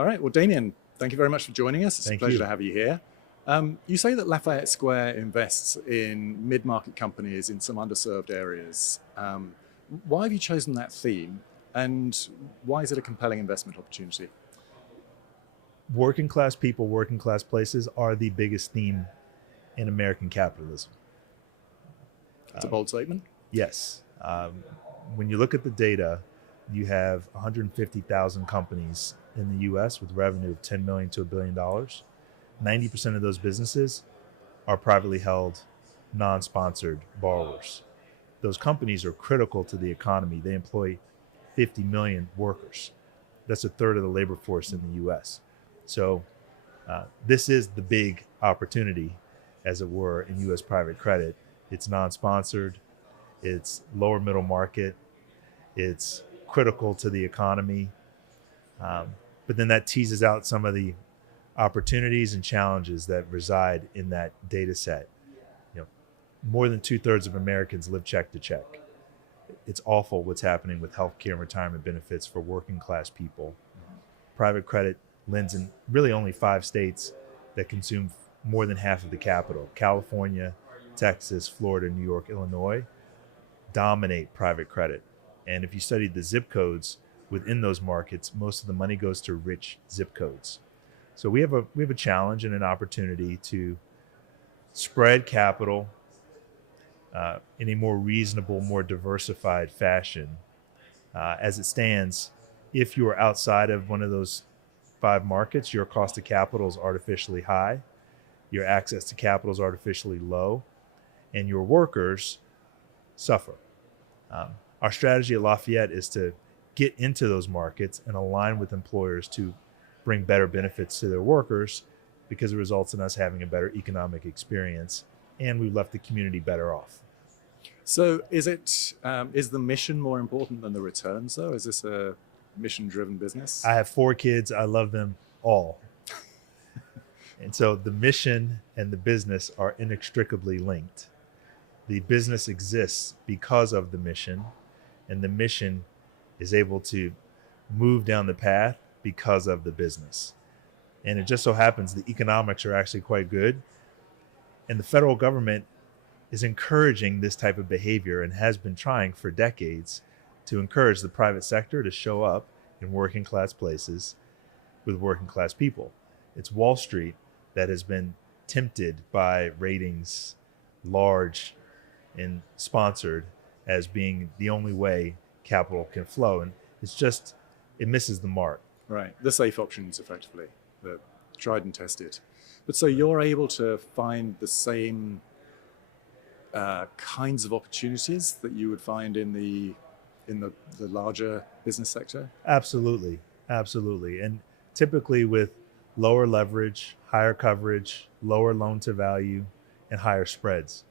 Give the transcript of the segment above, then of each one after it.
All right. Well, Damien, thank you very much for joining us. It's a Thank pleasure you. to have you here. You say that Lafayette Square invests in mid-market companies in some underserved areas. Why have you chosen that theme, and why is it a compelling investment opportunity? Working class people, working class places are the biggest theme in American capitalism. It's a bold statement. Yes. When you look at the data, you have 150,000 companies in the US with revenue of 10 million to $1 billion. 90% of those businesses are privately held, non sponsored borrowers. Those companies are critical to the economy. They employ 50 million workers. That's a third of the labor force in the US. So, this is the big opportunity, as it were, in US private credit. It's non sponsored, it's lower middle market, it's critical to the economy. But then that teases out some of the opportunities and challenges that reside in that data set. You know, more than 2/3 of Americans live check to check. It's awful what's happening with healthcare and retirement benefits for working class people. Private credit lends in really only 5 states that consume more than half of the capital. California, Texas, Florida, New York, Illinois dominate private credit. And if you study the zip codes within those markets, most of the money goes to rich zip codes. So we have a challenge and an opportunity to spread capital in a more reasonable, more diversified fashion. As it stands, if you are outside of one of those 5 markets, your cost of capital is artificially high, your access to capital is artificially low, and your workers suffer. Our strategy at Lafayette is to get into those markets and align with employers to bring better benefits to their workers, because it results in us having a better economic experience, and we've left the community better off. So, is the mission more important than the returns, though? Is this a mission-driven business? I have 4 kids. I love them all. And so the mission and the business are inextricably linked. The business exists because of the mission, and the mission is able to move down the path because of the business. And it just so happens the economics are actually quite good. And the federal government is encouraging this type of behavior and has been trying for decades to encourage the private sector to show up in working class places with working class people. It's Wall Street that has been tempted by ratings, large and sponsored, as being the only way capital can flow. And it misses the mark. Right. The safe options, effectively, the tried and tested. But so you're able to find the same kinds of opportunities that you would find in the larger business sector? Absolutely. And typically with lower leverage, higher coverage, lower loan to value, and higher spreads.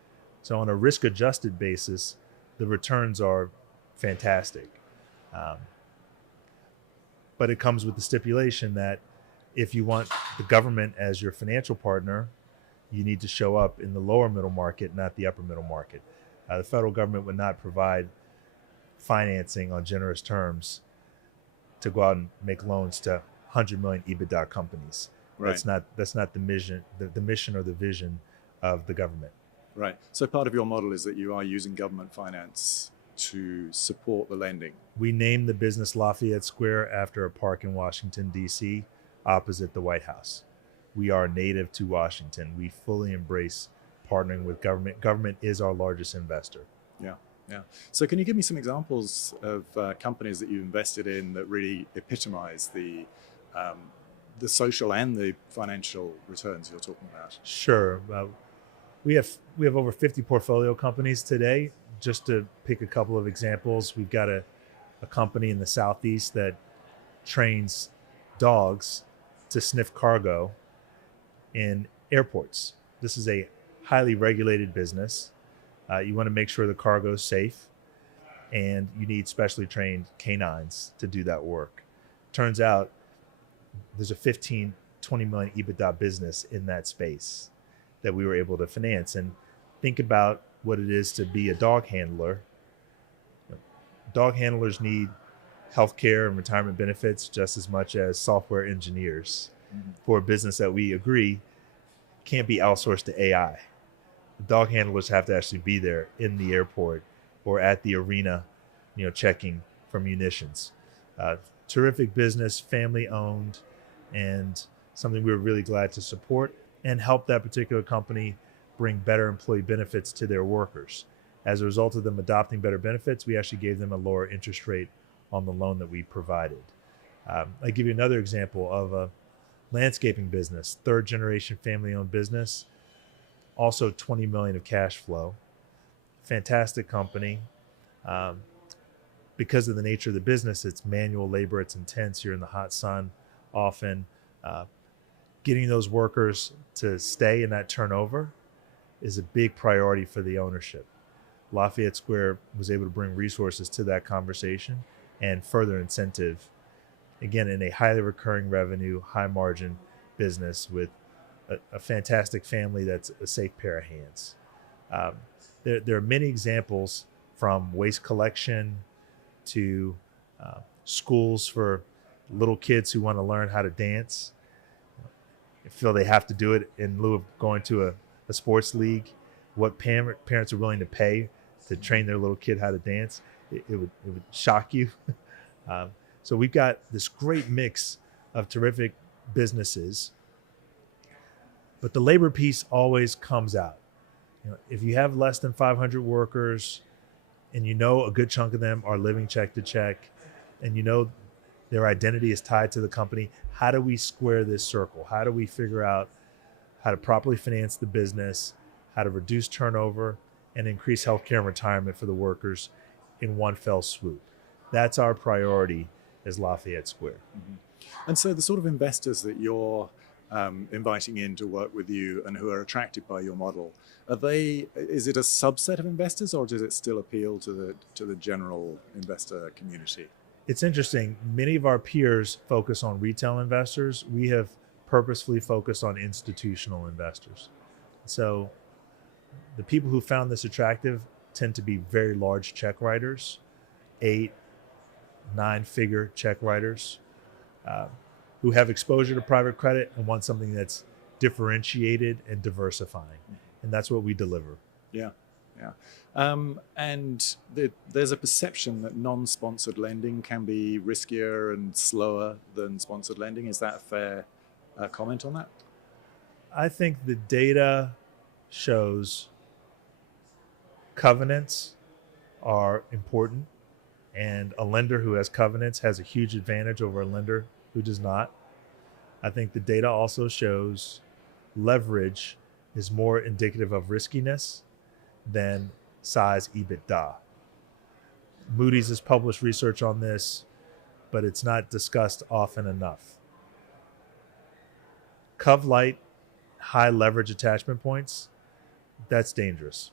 So on a risk adjusted basis, the returns are fantastic. But it comes with the stipulation that if you want the government as your financial partner, you need to show up in the lower middle market, not the upper middle market. The federal government would not provide financing on generous terms to go out and make loans to 100 million EBITDA companies. Right. That's not the mission, the mission or the vision of the government. Right. So part of your model is that you are using government finance to support the lending. We named the business Lafayette Square after a park in Washington, D.C., opposite the White House. We are native to Washington. We fully embrace partnering with government. Government is our largest investor. Yeah. So can you give me some examples of companies that you invested in that really epitomize the social and the financial returns you're talking about? Sure. We have over 50 portfolio companies today. Just to pick a couple of examples, we've got a company in the Southeast that trains dogs to sniff cargo in airports. This is a highly regulated business. You want to make sure the cargo is safe, and you need specially trained canines to do that work. Turns out there's a 15, 20 million EBITDA business in that space that we were able to finance. And think about what it is to be a dog handler. Dog handlers need healthcare and retirement benefits just as much as software engineers for a business that we agree can't be outsourced to AI. The dog handlers have to actually be there in the airport or at the arena, checking for munitions. Uh, Terrific business, family owned, and something we were really glad to support and help that particular company bring better employee benefits to their workers. As a result of them adopting better benefits, we actually gave them a lower interest rate on the loan that we provided. I give you another example of a landscaping business, third generation family owned business, also 20 million of cash flow. Fantastic company. Because of the nature of the business, it's manual labor, it's intense, you're in the hot sun often. Getting those workers to stay in that turnover is a big priority for the ownership. Lafayette Square was able to bring resources to that conversation and further incentive, again, in a highly recurring revenue, high margin business with a fantastic family that's a safe pair of hands. There are many examples, from waste collection to schools for little kids who want to learn how to dance. I feel they have to do it in lieu of going to a sports league. What parents are willing to pay to train their little kid how to dance, it would shock you. So we've got this great mix of terrific businesses, but the labor piece always comes out. If you have less than 500 workers and a good chunk of them are living check to check and their identity is tied to the company, how do we square this circle? How do we figure out how to properly finance the business, how to reduce turnover, and increase healthcare and retirement for the workers in one fell swoop? That's our priority as Lafayette Square. And so the sort of investors that you're inviting in to work with you and who are attracted by your model, is it a subset of investors, or does it still appeal to the general investor community? It's interesting. Many of our peers focus on retail investors. We have purposefully focused on institutional investors. So the people who found this attractive tend to be very large check writers, 8, 9-figure check writers, who have exposure to private credit and want something that's differentiated and diversifying. And that's what we deliver. Yeah. And there's a perception that non-sponsored lending can be riskier and slower than sponsored lending. Is that a fair comment on that? I think the data shows covenants are important, and a lender who has covenants has a huge advantage over a lender who does not. I think the data also shows leverage is more indicative of riskiness than size EBITDA. Moody's has published research on this, but it's not discussed often enough. Cov-lite, high leverage attachment points, that's dangerous.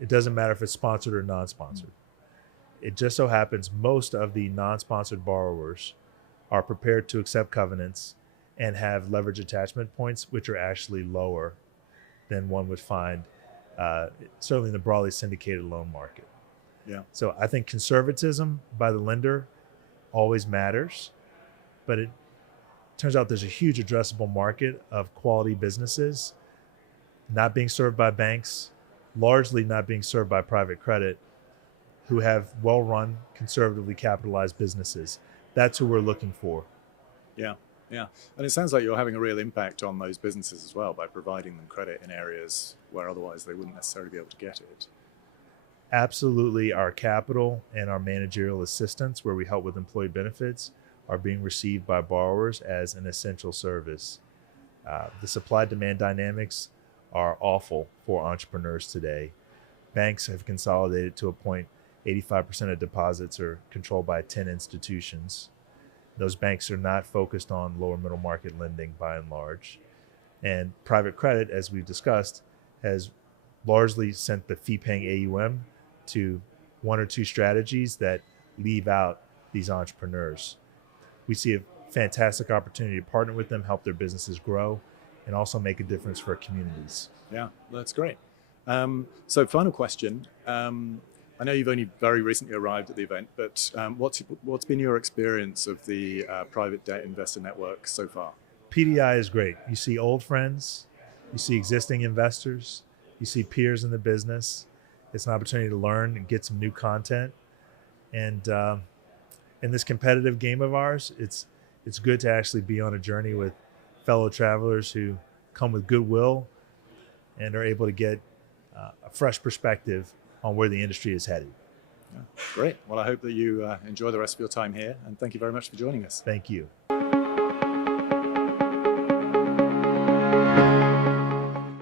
It doesn't matter if it's sponsored or non-sponsored. It just so happens most of the non-sponsored borrowers are prepared to accept covenants and have leverage attachment points which are actually lower than one would find certainly in the broadly syndicated loan market. Yeah. So I think conservatism by the lender always matters, but it turns out there's a huge addressable market of quality businesses not being served by banks, largely not being served by private credit, who have well-run, conservatively capitalized businesses. That's who we're looking for. Yeah. And it sounds like you're having a real impact on those businesses as well by providing them credit in areas where otherwise they wouldn't necessarily be able to get it. Absolutely. Our capital and our managerial assistance, where we help with employee benefits, are being received by borrowers as an essential service. The supply-demand dynamics are awful for entrepreneurs today. Banks have consolidated to a point 85% of deposits are controlled by 10 institutions. Those banks are not focused on lower middle market lending by and large. And private credit, as we've discussed, has largely sent the fee-paying AUM to 1 or 2 strategies that leave out these entrepreneurs. We see a fantastic opportunity to partner with them, help their businesses grow, and also make a difference for communities. Yeah, that's great. So final question. I know you've only very recently arrived at the event, but what's been your experience of the private debt investor network so far? PDI is great. You see old friends, you see existing investors, you see peers in the business. It's an opportunity to learn and get some new content. And in this competitive game of ours, it's good to actually be on a journey with fellow travelers who come with goodwill and are able to get a fresh perspective on where the industry is headed. Yeah, great. Well, I hope that you enjoy the rest of your time here, and thank you very much for joining us. Thank you.